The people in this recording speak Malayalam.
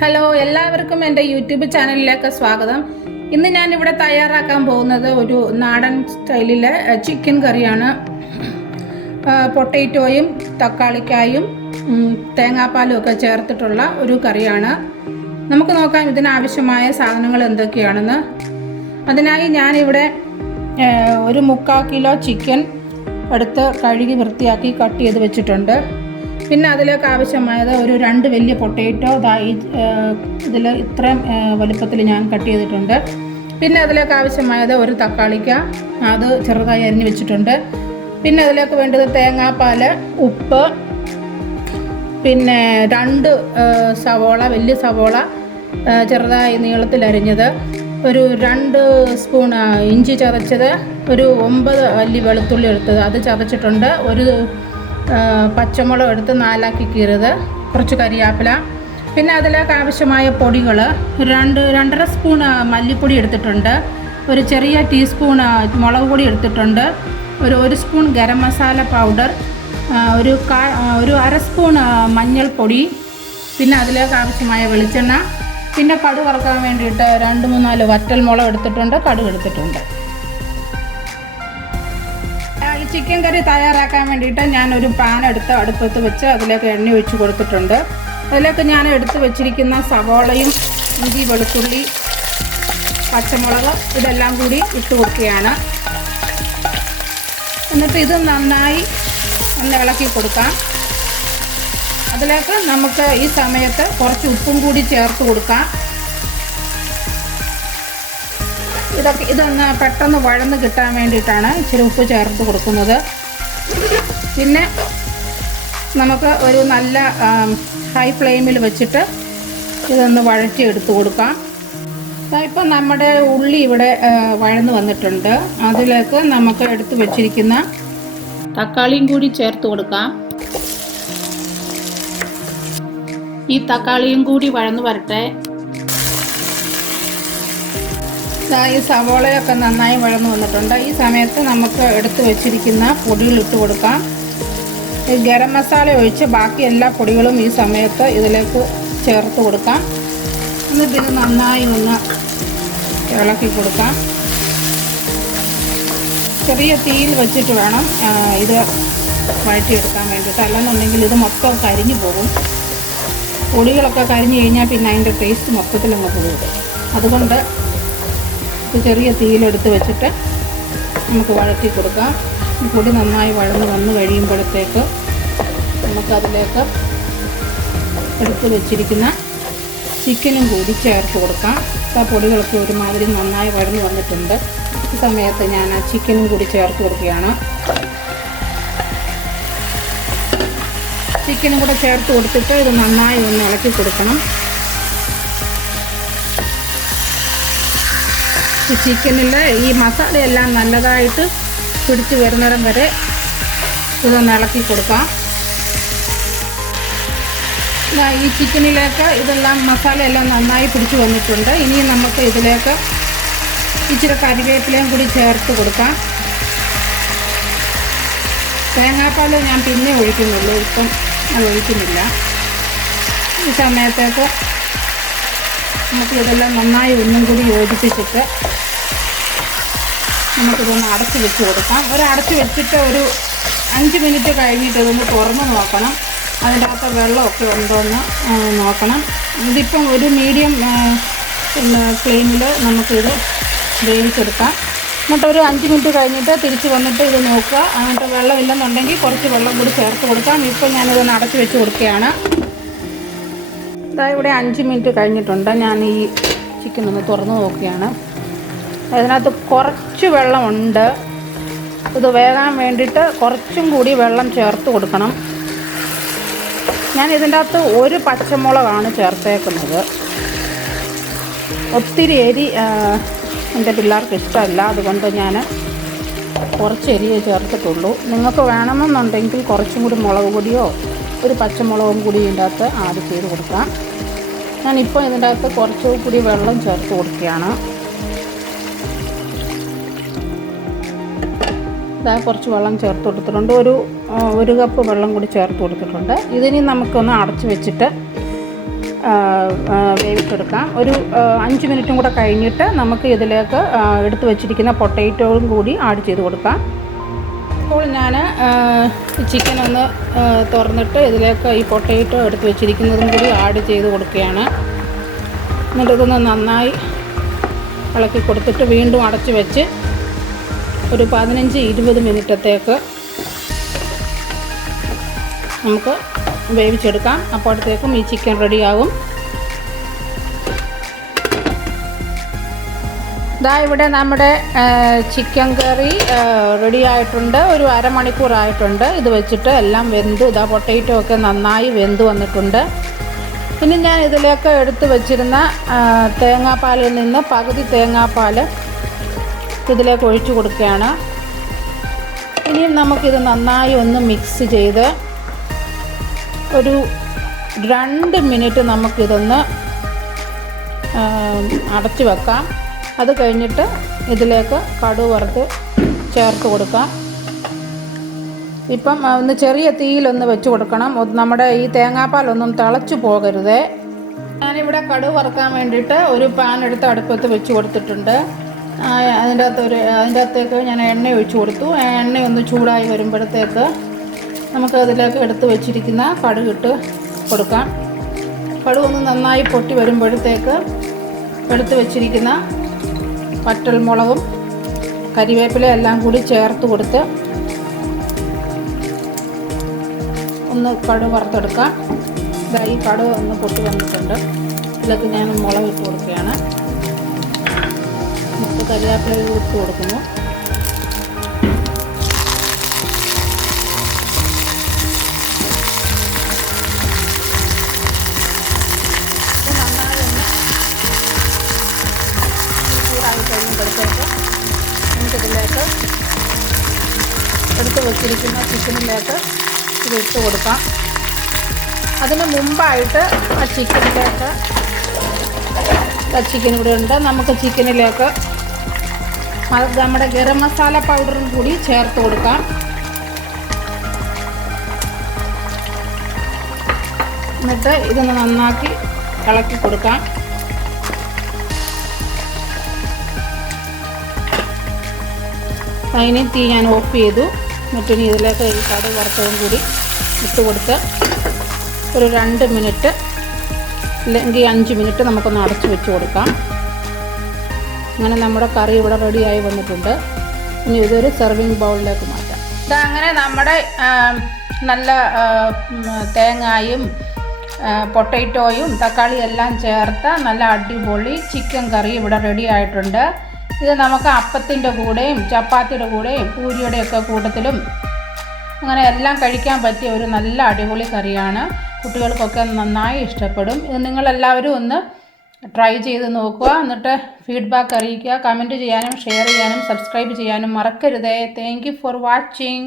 ഹലോ, എല്ലാവർക്കും എൻ്റെ യൂട്യൂബ് ചാനലിലേക്ക് സ്വാഗതം. ഇന്ന് ഞാൻ ഇവിടെ തയ്യാറാക്കാൻ പോകുന്നത് ഒരു നാടൻ സ്റ്റൈലിലെ ചിക്കൻ കറിയാണ്. പൊട്ടറ്റോയും തക്കാളിക്കായും തേങ്ങാപ്പാലും ഒക്കെ ചേർത്തിട്ടുള്ള ഒരു കറിയാണ്. നമുക്ക് നോക്കാം ഇതിനാവശ്യമായ സാധനങ്ങൾ എന്തൊക്കെയാണെന്ന്. അതിനായി ഞാനിവിടെ ഒരു 3/4 കിലോ ചിക്കൻ എടുത്ത് കഴുകി വൃത്തിയാക്കി കട്ട് ചെയ്ത് വെച്ചിട്ടുണ്ട്. പിന്നെ അതിലേക്ക് ആവശ്യമായത് ഒരു 2 വലിയ പൊട്ടറ്റോ ഇതിൽ ഇത്രയും വലുപ്പത്തിൽ ഞാൻ കട്ട് ചെയ്തിട്ടുണ്ട്. പിന്നെ അതിലേക്ക് ആവശ്യമായത് ഒരു തക്കാളിക്ക, അത് ചെറുതായി അരിഞ്ഞ് വെച്ചിട്ടുണ്ട്. പിന്നെ അതിലേക്ക് വേണ്ടത് തേങ്ങാപ്പാൽ, ഉപ്പ്, പിന്നെ 2 സവോള, വലിയ സവോള ചെറുതായി നീളത്തിൽ അരിഞ്ഞത്, ഒരു 2 സ്പൂൺ ഇഞ്ചി ചതച്ചത്, ഒരു 9 അല്ലി വെളുത്തുള്ളി എടുത്തത് അത് ചതച്ചിട്ടുണ്ട്, ഒരു പച്ചമുളക് എടുത്ത് 4ആക്കി കീറിയത്, കുറച്ച് കരിയാപ്പില. പിന്നെ അതിലേക്ക് ആവശ്യമായ പൊടികൾ 2.5 സ്പൂൺ മല്ലിപ്പൊടി എടുത്തിട്ടുണ്ട്, ഒരു ചെറിയ ടീസ്പൂൺ മുളക് പൊടി എടുത്തിട്ടുണ്ട്, ഒരു 1 സ്പൂൺ ഗരം മസാല പൗഡർ, ഒരു 1/2 സ്പൂൺ മഞ്ഞൾപ്പൊടി. പിന്നെ അതിലേക്ക് ആവശ്യമായ വെളിച്ചെണ്ണ. പിന്നെ കടുക് വറുക്കാൻ വേണ്ടിയിട്ട് 2-3-4 വറ്റൽ മുളക് എടുത്തിട്ടുണ്ട്, കടുക് എടുത്തിട്ടുണ്ട്. ചിക്കൻ കറി തയ്യാറാക്കാൻ വേണ്ടിയിട്ട് ഞാനൊരു പാൻ എടുത്ത് അടുപ്പത്ത് വെച്ച് അതിലേക്ക് എണ്ണ ഒഴിച്ച് കൊടുത്തിട്ടുണ്ട്. അതിലേക്ക് ഞാൻ എടുത്ത് വെച്ചിരിക്കുന്ന സവോളയും ഇഞ്ചി, വെളുത്തുള്ളി, പച്ചമുളക് ഇതെല്ലാം കൂടി ഇട്ട് കൊടുക്കുകയാണ്. എന്നിട്ട് ഇത് നന്നായി ഒന്ന് ഇളക്കി കൊടുക്കാം. അതിലേക്ക് നമുക്ക് ഈ സമയത്ത് കുറച്ച് ഉപ്പും കൂടി ചേർത്ത് കൊടുക്കാം. ഇതൊന്ന് പെട്ടെന്ന് വഴന്ന് കിട്ടാൻ വേണ്ടിയിട്ടാണ് ഇച്ചിരി ഉപ്പ് ചേർത്ത് കൊടുക്കുന്നത്. പിന്നെ നമുക്ക് ഒരു നല്ല ഹൈ ഫ്ലെയിമിൽ വെച്ചിട്ട് ഇതൊന്ന് വഴറ്റി എടുത്ത് കൊടുക്കാം. ഇപ്പം നമ്മുടെ ഉള്ളി ഇവിടെ വഴന്ന് വന്നിട്ടുണ്ട്. അതിലേക്ക് നമുക്ക് എടുത്ത് വെച്ചിരിക്കുന്ന തക്കാളിയും കൂടി ചേർത്ത് കൊടുക്കാം. ഈ തക്കാളിയും കൂടി വഴന്ന് വരട്ടെ. ഈ സവോളയൊക്കെ നന്നായി വഴന്ന് വന്നിട്ടുണ്ട്. ഈ സമയത്ത് നമുക്ക് എടുത്ത് വെച്ചിരിക്കുന്ന പൊടികൾ ഇട്ട് കൊടുക്കാം. ഗരം മസാല ഒഴിച്ച് ബാക്കി എല്ലാ പൊടികളും ഈ സമയത്ത് ഇതിലേക്ക് ചേർത്ത് കൊടുക്കാം. എന്നിട്ട് ഇത് നന്നായി ഒന്ന് ഇളക്കി കൊടുക്കാം. ചെറിയ തീയിൽ വെച്ചിട്ട് വേണം ഇത് വഴറ്റിയെടുക്കാൻ വേണ്ടിയിട്ട്, അല്ലെന്നുണ്ടെങ്കിൽ ഇത് മൊത്തം കരിഞ്ഞു പോകും. പൊടികളൊക്കെ കരിഞ്ഞു കഴിഞ്ഞാൽ പിന്നെ അതിൻ്റെ ടേസ്റ്റ് മൊത്തത്തിലങ്ങ് പോകും. അതുകൊണ്ട് ചെറിയ തീയിലെടുത്ത് വെച്ചിട്ട് നമുക്ക് വഴറ്റി കൊടുക്കാം. പൊടി നന്നായി വഴന്ന് വന്ന് കഴിയുമ്പോഴത്തേക്ക് നമുക്കതിലേക്ക് എടുത്ത് വെച്ചിരിക്കുന്ന ചിക്കനും കൂടി ചേർത്ത് കൊടുക്കാം. ആ പൊടികളൊക്കെ ഒരുമാതിരി നന്നായി വഴന്ന് വന്നിട്ടുണ്ട്. ഈ സമയത്ത് ഞാൻ ആ ചിക്കനും കൂടി ചേർത്ത് കൊടുക്കുകയാണ്. ചിക്കനും കൂടെ ചേർത്ത് കൊടുത്തിട്ട് ഇത് നന്നായി ഒന്ന് ഇളക്കി കൊടുക്കണം. ഈ ചിക്കനിൽ ഈ മസാലയെല്ലാം നല്ലതായിട്ട് പിടിച്ച് വരുന്നിടം വരെ ഇതൊന്ന് ഇളക്കി കൊടുക്കാം. ഈ ചിക്കനിലേക്ക് ഇതെല്ലാം മസാലയെല്ലാം നന്നായി പിടിച്ച് വന്നിട്ടുണ്ട്. ഇനി നമുക്ക് ഇതിലേക്ക് ഇച്ചിരി കരിവേപ്പിലയും കൂടി ചേർത്ത് കൊടുക്കാം. തേങ്ങാപ്പാൽ ഞാൻ പിന്നെ ഒഴിക്കുന്നുള്ളൂ, ഇപ്പം അത് ഒഴിക്കുന്നില്ല. ഈ സമയത്തേക്ക് നമുക്ക് ഇതെല്ലാം നന്നായി ഒന്നും കൂടി യോജിപ്പിച്ചിട്ട് നമുക്കിതൊന്ന് അടച്ച് വെച്ച് കൊടുക്കാം. അടച്ച് വെച്ചിട്ട് ഒരു 5 മിനിറ്റ് കഴിഞ്ഞിട്ട് ഇതൊന്ന് തുറന്ന് നോക്കണം. അതിൻ്റെ അകത്ത് വെള്ളമൊക്കെ ഉണ്ടോയെന്ന് നോക്കണം. ഇതിപ്പം ഒരു മീഡിയം ഫ്ലെയിമിൽ നമുക്കിത് വേവിച്ചെടുക്കാം. എന്നിട്ട് ഒരു 5 മിനിറ്റ് കഴിഞ്ഞിട്ട് തിരിച്ച് വന്നിട്ട് ഇത് നോക്കുക. എന്നിട്ട് വെള്ളമില്ലെന്നുണ്ടെങ്കിൽ കുറച്ച് വെള്ളം കൂടി ചേർത്ത് കൊടുക്കാം. ഇപ്പം ഞാനിതൊന്ന് അടച്ച് വെച്ച് കൊടുക്കുകയാണ്. ഇവിടെ 5 മിനിറ്റ് കഴിഞ്ഞിട്ടുണ്ട്. ഞാൻ ഈ ചിക്കൻ ഒന്ന് തുറന്ന് നോക്കുകയാണ്. അതിനകത്ത് കുറച്ച് വെള്ളമുണ്ട്. ഇത് വേകാൻ വേണ്ടിയിട്ട് കുറച്ചും കൂടി വെള്ളം ചേർത്ത് കൊടുക്കണം. ഞാൻ ഇതിൻ്റെ അകത്ത് ഒരു പച്ചമുളകാണ് ചേർത്തേക്കുന്നത്. ഒത്തിരി എരി എൻ്റെ പിള്ളേർക്ക് ഇഷ്ടമല്ല, അതുകൊണ്ട് ഞാൻ കുറച്ച് എരിയേ ചേർത്തിട്ടുള്ളൂ. നിങ്ങൾക്ക് വേണമെന്നുണ്ടെങ്കിൽ കുറച്ചും കൂടി മുളക് പൊടിയോ ഒരു പച്ചമുളകും കൂടി ഇതിൻ്റെ അകത്ത് ആഡ് ചെയ്ത് കൊടുക്കാം. ഞാനിപ്പോൾ ഇതിൻ്റെ അകത്ത് കുറച്ച് കൂടി വെള്ളം ചേർത്ത് കൊടുക്കുകയാണ്. കുറച്ച് വെള്ളം ചേർത്ത് കൊടുത്തിട്ടുണ്ട്. ഒരു കപ്പ് വെള്ളം കൂടി ചേർത്ത് കൊടുത്തിട്ടുണ്ട്. ഇതിനി നമുക്കൊന്ന് അടച്ച് വെച്ചിട്ട് വേവിച്ചെടുക്കാം. ഒരു 5 മിനിറ്റും കൂടെ കഴിഞ്ഞിട്ട് നമുക്ക് ഇതിലേക്ക് എടുത്ത് വെച്ചിരിക്കുന്ന പൊട്ടറ്റോയും കൂടി ആഡ് ചെയ്ത് കൊടുക്കാം. ഇപ്പോൾ ഞാൻ ചിക്കൻ ഒന്ന് തുറന്നിട്ട് ഇതിലേക്ക് ഈ പൊട്ടറ്റോ എടുത്ത് വെച്ചിരിക്കുന്നതും കൂടി ആഡ് ചെയ്ത് കൊടുക്കുകയാണ്. എന്നിട്ട് ഇതൊന്ന് നന്നായി ഇളക്കി കൊടുത്തിട്ട് വീണ്ടും അടച്ച് വെച്ച് ഒരു 15-20 മിനിറ്റത്തേക്ക് നമുക്ക് വേവിച്ചെടുക്കാം. അപ്പോഴത്തേക്കും ഈ ചിക്കൻ റെഡിയാകും. ഇതാ ഇവിടെ നമ്മുടെ ചിക്കൻ കറി റെഡി ആയിട്ടുണ്ട്. ഒരു അരമണിക്കൂറായിട്ടുണ്ട്. ഇത് വെച്ചിട്ട് എല്ലാം വെന്തു. ഇതാ പൊട്ടറ്റോ ഒക്കെ നന്നായി വെന്ത് വന്നിട്ടുണ്ട്. ഇനി ഞാൻ ഇതിലേക്ക് എടുത്ത് വെച്ചിരുന്ന തേങ്ങാപ്പാലിൽ നിന്ന് പകുതി തേങ്ങാപ്പാൽ ഇതിലേക്ക് ഒഴിച്ചു കൊടുക്കുകയാണ്. ഇനിയും നമുക്കിത് നന്നായി ഒന്ന് മിക്സ് ചെയ്ത് ഒരു 2 മിനിറ്റ് നമുക്കിതൊന്ന് അടച്ചു വെക്കാം. അത് കഴിഞ്ഞിട്ട് ഇതിലേക്ക് കടുക് വറുത്ത് ചേർത്ത് കൊടുക്കാം. ഇപ്പം ഒന്ന് ചെറിയ തീയിലൊന്ന് വെച്ച് കൊടുക്കണം. നമ്മുടെ ഈ തേങ്ങാപ്പാലൊന്നും തിളച്ചു പോകരുത്. ഞാനിവിടെ കടുക് വറുക്കാൻ വേണ്ടിയിട്ട് ഒരു പാൻ എടുത്ത് അടുപ്പത്ത് വെച്ച് കൊടുത്തിട്ടുണ്ട്. അതിൻ്റെ അകത്തേക്ക് ഞാൻ എണ്ണ ഒഴിച്ച് കൊടുത്തു. എണ്ണ ഒന്ന് ചൂടായി വരുമ്പോഴത്തേക്ക് നമുക്ക് അതിലേക്ക് എടുത്ത് വെച്ചിരിക്കുന്ന കടുക് ഇട്ട് കൊടുക്കാം. കടുക് ഒന്ന് നന്നായി പൊട്ടി വരുമ്പോഴത്തേക്ക് എടുത്ത് വെച്ചിരിക്കുന്ന വറ്റൽമുളകും കരിവേപ്പില എല്ലാം കൂടി ചേർത്ത് കൊടുത്ത് ഒന്ന് കടുക് വറുത്തെടുക്കാം. ഈ കടുക് ഒന്ന് പൊട്ടി വന്നിട്ടുണ്ട്. ഇതിലേക്ക് ഞാൻ മുളക് ഇട്ട് കൊടുക്കുകയാണ്. നമുക്ക് കരിവേപ്പില ഇട്ട് കൊടുക്കുന്നു. ചൂടായി കഴിയുമ്പോഴത്തേക്ക് നമുക്കിതിലേക്ക് എടുത്ത് വെച്ചിരിക്കുന്ന ചിക്കനിലേക്ക് ഇത് ഇട്ട് കൊടുക്കാം. അതിന് മുമ്പായിട്ട് ആ ചിക്കനിലേക്ക് ചിക്കൻ ഇവിടെ ഉണ്ട്. നമുക്ക് ചിക്കനിലേക്ക് നമ്മുടെ ഗരം മസാല പൗഡറും കൂടി ചേർത്ത് കൊടുക്കാം. എന്നിട്ട് ഇതൊന്ന് നന്നാക്കി ഇളക്കി കൊടുക്കാം. അതിന് തീ ഞാൻ ഓഫ് ചെയ്തു. എന്നിട്ടിനി ഇതിലേക്ക് ഈ കടുക് വറുത്തതും കൂടി ഇട്ട് കൊടുത്ത് ഒരു 2 മിനിറ്റ് അല്ലെങ്കിൽ 5 മിനിറ്റ് നമുക്കൊന്ന് അടച്ച് വെച്ച് കൊടുക്കാം. അങ്ങനെ നമ്മുടെ കറി ഇവിടെ റെഡിയായി വന്നിട്ടുണ്ട്. ഇനി ഇതൊരു സെർവിങ് ബൗളിലേക്ക് മാറ്റാം. ഇതങ്ങനെ നമ്മുടെ നല്ല തേങ്ങായും പൊട്ടറ്റോയും തക്കാളി എല്ലാം ചേർത്ത നല്ല അടിപൊളി ചിക്കൻ കറി ഇവിടെ റെഡി ആയിട്ടുണ്ട്. ഇത് നമുക്ക് അപ്പത്തിൻ്റെ കൂടെയും ചപ്പാത്തിയുടെ കൂടെയും പൂരിയുടെയൊക്കെ കൂട്ടത്തിലും അങ്ങനെ എല്ലാം കഴിക്കാൻ പറ്റിയ ഒരു നല്ല അടിപൊളി കറിയാണ്. കുട്ടികൾക്കൊക്കെ നന്നായി ഇഷ്ടപ്പെടും. ഇത് നിങ്ങളെല്ലാവരും ഒന്ന് ട്രൈ ചെയ്ത് നോക്കുക. എന്നിട്ട് ഫീഡ്ബാക്ക് അറിയിക്കുക. കമൻറ്റ് ചെയ്യാനും ഷെയർ ചെയ്യാനും സബ്സ്ക്രൈബ് ചെയ്യാനും മറക്കരുതേ. Thank you for watching.